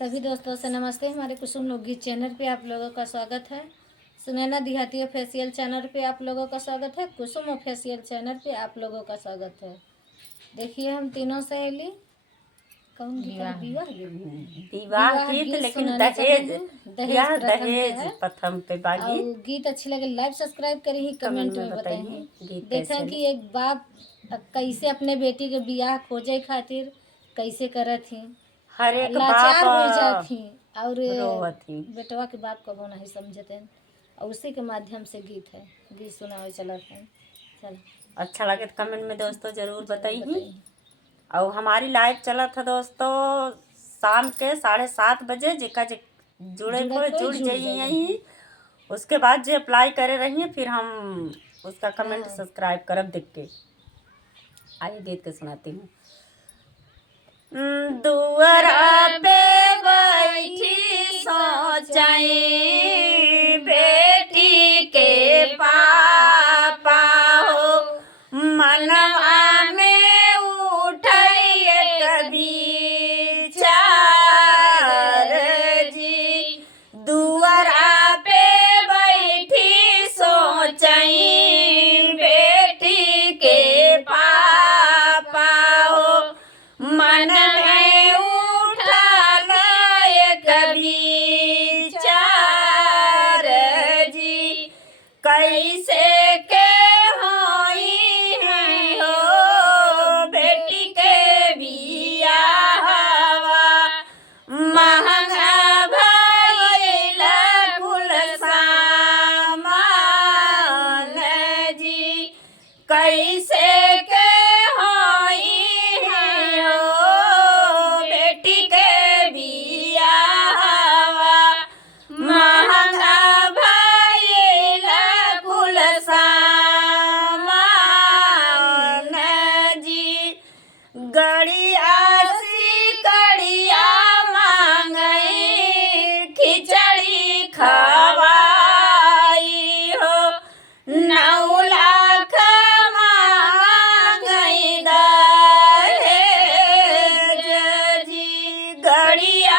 सभी दोस्तों से नमस्ते। हमारे कुसुम लोकगीत चैनल पे आप लोगों का स्वागत है। सुनैना देहाती ऑफिशियल चैनल पे आप लोगों का स्वागत है। कुसुम ऑफिशियल चैनल पे आप लोगों का स्वागत है। देखिए हम तीनों सहेली कौन गीत है? विवाह गीत, लेकिन दहेज दहेज प्रथम के है। प्रथम पे बागी। और गीत अच्छी लगे लाइक सब्सक्राइब करिए, कमेंट में बताइए। देखें कि एक बाप कैसे अपने बेटी के बियाह खोजे खातिर कैसे करत थी, हर एक लाचार हो बाप जाती और रोवती। बेटवा के बाप को वो नहीं समझते और उसी के माध्यम से गीत है, गीत सुनावे चलत है। चल अच्छा लगे तो कमेंट में दोस्तों जरूर बताइए। और हमारी लाइव चला था दोस्तों शाम के 7:30 बजे। जेका जे जुड़े को जुड़ जाइए यहीं। उसके बाद जो अप्लाई करे रहिए फिर हम उसका कमेंट सब्सक्राइब करब देख के। आइए गीत के सुनाती हूँ। दुआरा पे बैठी सोचाई बेटी के पापा हो, मनवा में उठाइए कभी चार जी। दुआरा पे बैठी सोचाई बेटी के पापा हो, मन में उठा लाए कभी चार जी। कैसे के होई है हो बेटी के बियाहवा, महंगा भइल कुल सामान जी। कैसे के होई है हो बेटी के बियाहवा, महंगा भइल कुल सामान जी। गड़िया सी कड़िया मांगई खिचड़ी खवाई हो, 9 लाख मांगई दहेज जी। गड़िया